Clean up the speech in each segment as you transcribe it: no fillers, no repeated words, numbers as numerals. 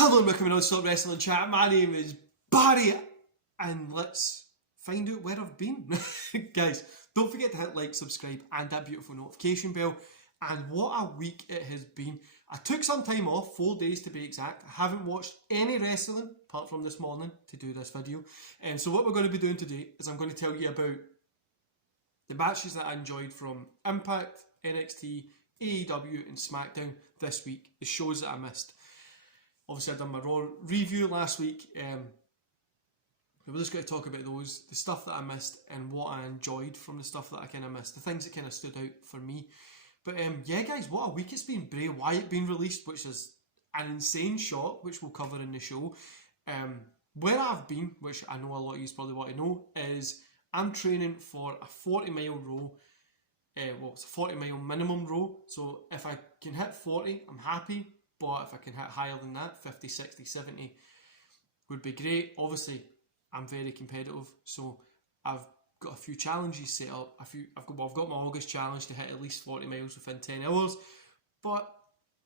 Hello and welcome to Non-Stop Wrestling Chat. My name is Barry and let's find out where I've been. Guys, don't forget to hit like, subscribe and that beautiful notification bell. And what a week it has been. I took some time off, 4 days to be exact. I haven't watched any wrestling apart from this morning to do this video. And so what we're going to be doing today is I'm going to tell you about the matches that I enjoyed from Impact, NXT, AEW and SmackDown this week. The shows that I missed. Obviously, I've done my Raw review last week. We're just going to talk about those, the stuff that I missed and what I enjoyed from the stuff that I kind of missed, the things that kind of stood out for me. But yeah, guys, what a week it's been. Bray Wyatt being released, which is an insane shot, which we'll cover in the show. Where I've been, which I know a lot of you probably want to know, is I'm training for a 40-mile row. Well, it's a 40-mile minimum row. So if I can hit 40, I'm happy. But if I can hit higher than that, 50, 60, 70 would be great. Obviously, I'm very competitive, so I've got a few challenges set up. I've got my August challenge to hit at least 40 miles within 10 hours. But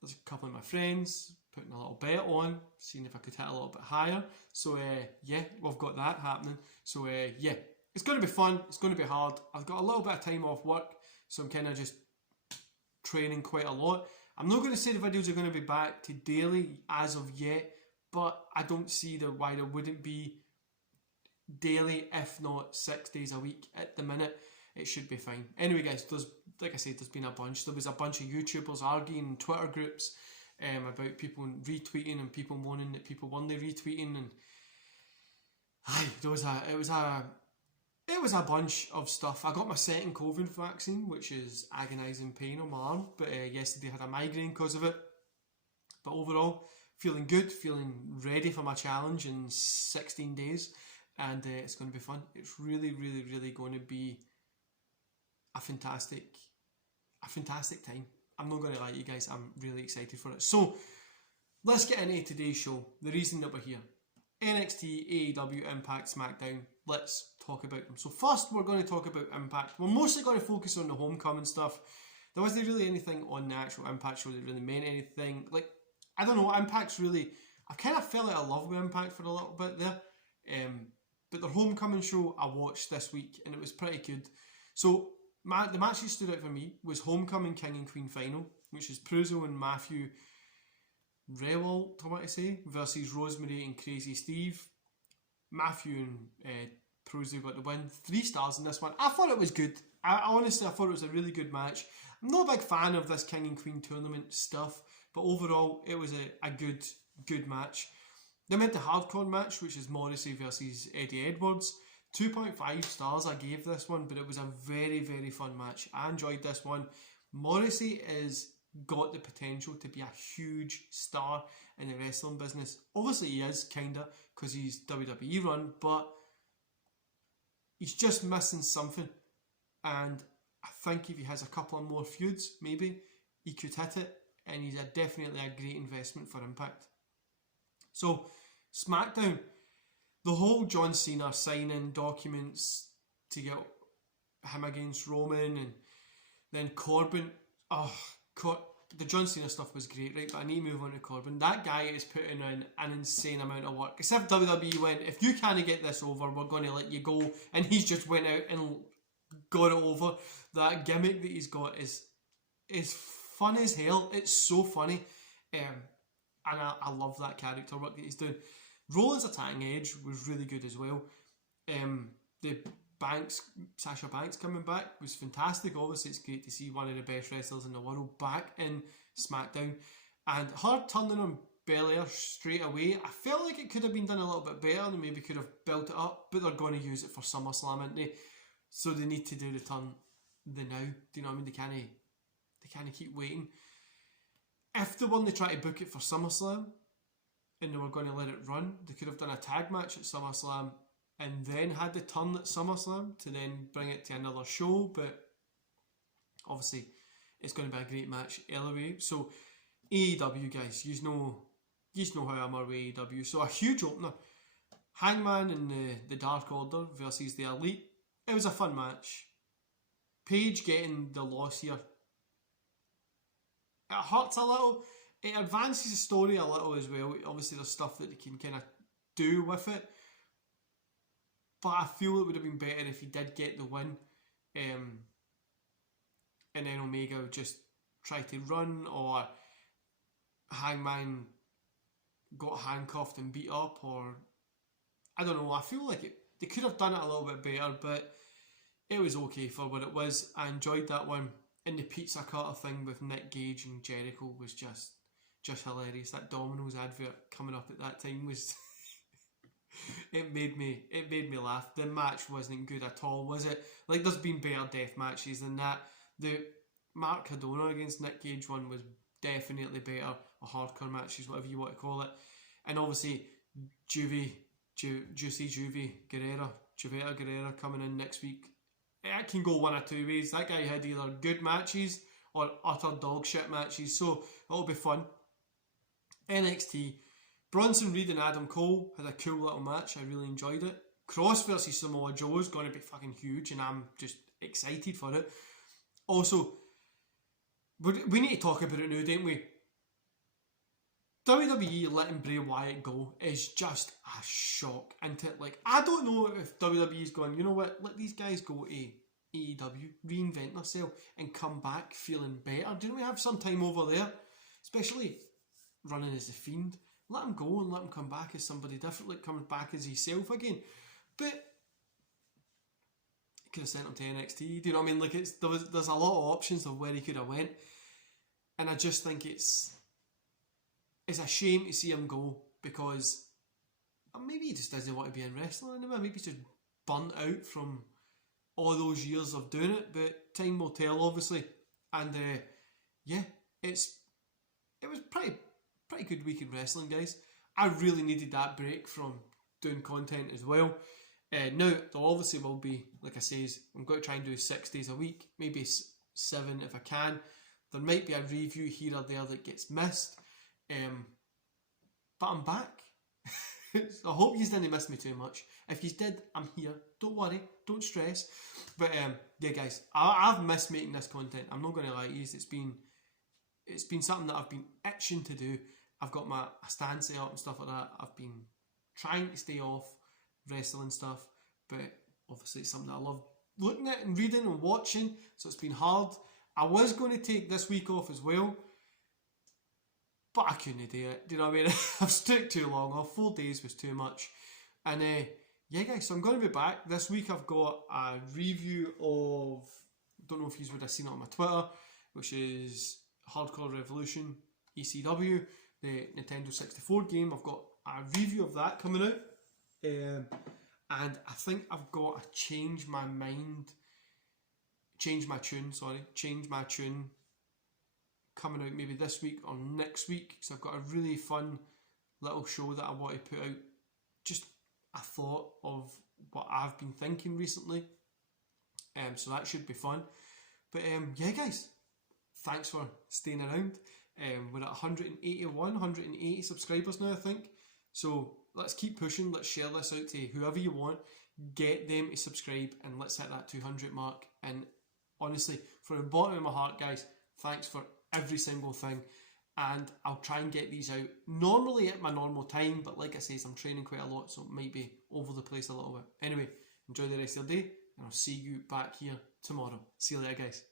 there's a couple of my friends putting a little bet on, seeing if I could hit a little bit higher. So yeah, we've got that happening. So yeah, it's going to be fun. It's going to be hard. I've got a little bit of time off work, so I'm kind of just training quite a lot. I'm not going to say the videos are going to be back to daily as of yet, but I don't see why there wouldn't be daily, if not 6 days a week at the minute. It should be fine. Anyway, guys, like I said, there's been a bunch. There was a bunch of YouTubers arguing in Twitter groups about people retweeting and people moaning that people weren't retweeting, and it was a bunch of stuff. I got my second COVID vaccine, which is agonising pain on my arm, but yesterday I had a migraine because of it. But overall, feeling good, feeling ready for my challenge in 16 days, and it's going to be fun. It's really, really, really going to be a fantastic time. I'm not going to lie to you guys, I'm really excited for it. So, let's get into today's show, the reason that we're here. NXT, AEW, Impact, SmackDown. Let's talk about them. So first we're going to talk about Impact. We're mostly going to focus on the homecoming stuff. There wasn't really anything on the actual Impact show that really meant anything. Like, I don't know, Impact's really... I kind of fell out of love with Impact for a little bit there. But their homecoming show I watched this week and it was pretty good. So the match that stood out for me was Homecoming King and Queen Final, which is Pruzo and Matthew Rehwoldt, I want to say, versus Rosemary and Crazy Steve. Matthew and Pruzo got the win. 3 stars in this one. I thought it was good. Honestly, I thought it was a really good match. I'm not a big fan of this King and Queen tournament stuff, but overall, it was a good match. Then we had the hardcore match, which is Morrissey versus Eddie Edwards. 2.5 stars I gave this one, but it was a very, very fun match. I enjoyed this one. Morrissey is got the potential to be a huge star in the wrestling business. Obviously he is, kinda, because he's WWE run, but he's just missing something, and I think if he has a couple of more feuds, maybe he could hit it, and he's definitely a great investment for Impact. So SmackDown, the whole John Cena signing documents to get him against Roman, and then Corbin, the John Cena stuff was great, right? But I need to move on to Corbin. That guy is putting in an insane amount of work. As if WWE went, if you can't get this over, we're going to let you go. And he's just went out and got it over. That gimmick that he's got is fun as hell. It's so funny. And I love that character work that he's doing. Rollins attacking Edge was really good as well. The Sasha Banks coming back was fantastic. Obviously, it's great to see one of the best wrestlers in the world back in SmackDown. And her turning on Belair straight away, I felt like it could have been done a little bit better and maybe could have built it up, but they're going to use it for SummerSlam, aren't they? So they need to do the turn the now. Do you know what I mean? They can't keep waiting. If they wanted to try to book it for SummerSlam and they were going to let it run, they could have done a tag match at SummerSlam and then had the turn at SummerSlam to then bring it to another show, but obviously it's going to be a great match anyway. So AEW, guys, you know how I'm with AEW. So a huge opener, Hangman and the Dark Order versus the Elite. It was a fun match. Paige getting the loss here, it hurts a little. it advances the story a little as well. Obviously, there's stuff that they can kind of do with it, but I feel it would have been better if he did get the win, and then Omega would just try to run, or Hangman got handcuffed and beat up, or I don't know. I feel like they could have done it a little bit better, but it was okay for what it was. I enjoyed that one. And the pizza cutter thing with Nick Gage and Jericho was just hilarious. That Domino's advert coming up at that time was it made me laugh. The match wasn't good at all, was it? Like, there's been better death matches than that. The Mark Cardona against Nick Gage one was definitely better. Or hardcore matches, whatever you want to call it. And obviously Juicy Guerrera coming in next week. It can go one of two ways. That guy had either good matches or utter dog shit matches, so it'll be fun. NXT, Bronson Reed and Adam Cole had a cool little match. I really enjoyed it. Cross versus Samoa Joe is going to be fucking huge, and I'm just excited for it. Also, we need to talk about it now, don't we? WWE letting Bray Wyatt go is just a shock, isn't it? Like, I don't know if WWE's going, you know what, let these guys go to AEW, reinvent themselves, and come back feeling better. Didn't we have some time over there? Especially running as a Fiend. Let him go and let him come back as somebody different, like coming back as himself again. But he could have sent him to NXT. Do you know what I mean? Like, there's a lot of options of where he could have went, and I just think it's a shame to see him go, because maybe he just doesn't want to be in wrestling anymore. Maybe he's just burnt out from all those years of doing it, but time will tell, obviously. And yeah, it was pretty good week in wrestling, guys. I really needed that break from doing content as well. Now, there obviously will be, like I says, I'm going to try and do 6 days a week, maybe 7 if I can. There might be a review here or there that gets missed. But I'm back. So I hope you didn't miss me too much. If you did, I'm here. Don't worry, don't stress. But yeah, guys, I've missed making this content. I'm not going to lie to you. It's been something that I've been itching to do. I've got my stand set up and stuff like that. I've been trying to stay off wrestling stuff, but obviously it's something that I love looking at and reading and watching. So it's been hard. I was going to take this week off as well, but I couldn't do it. Do you know what I mean? I've stuck too long off. 4 days was too much. And yeah, guys, so I'm going to be back. This week I've got a review of, I don't know if you would have seen it on my Twitter, which is Hardcore Revolution ECW, the Nintendo 64 game. I've got a review of that coming out. And I think I've got a Change My Tune coming out maybe this week or next week. So I've got a really fun little show that I want to put out. Just a thought of what I've been thinking recently. So that should be fun. But yeah, guys, thanks for staying around. We're at 180 subscribers now, I think. So let's keep pushing. Let's share this out to whoever you want. Get them to subscribe, and let's hit that 200 mark. And honestly, from the bottom of my heart, guys, thanks for every single thing. And I'll try and get these out normally at my normal time, but like I say, I'm training quite a lot, so it might be over the place a little bit. Anyway, enjoy the rest of your day, and I'll see you back here tomorrow. See you later, guys.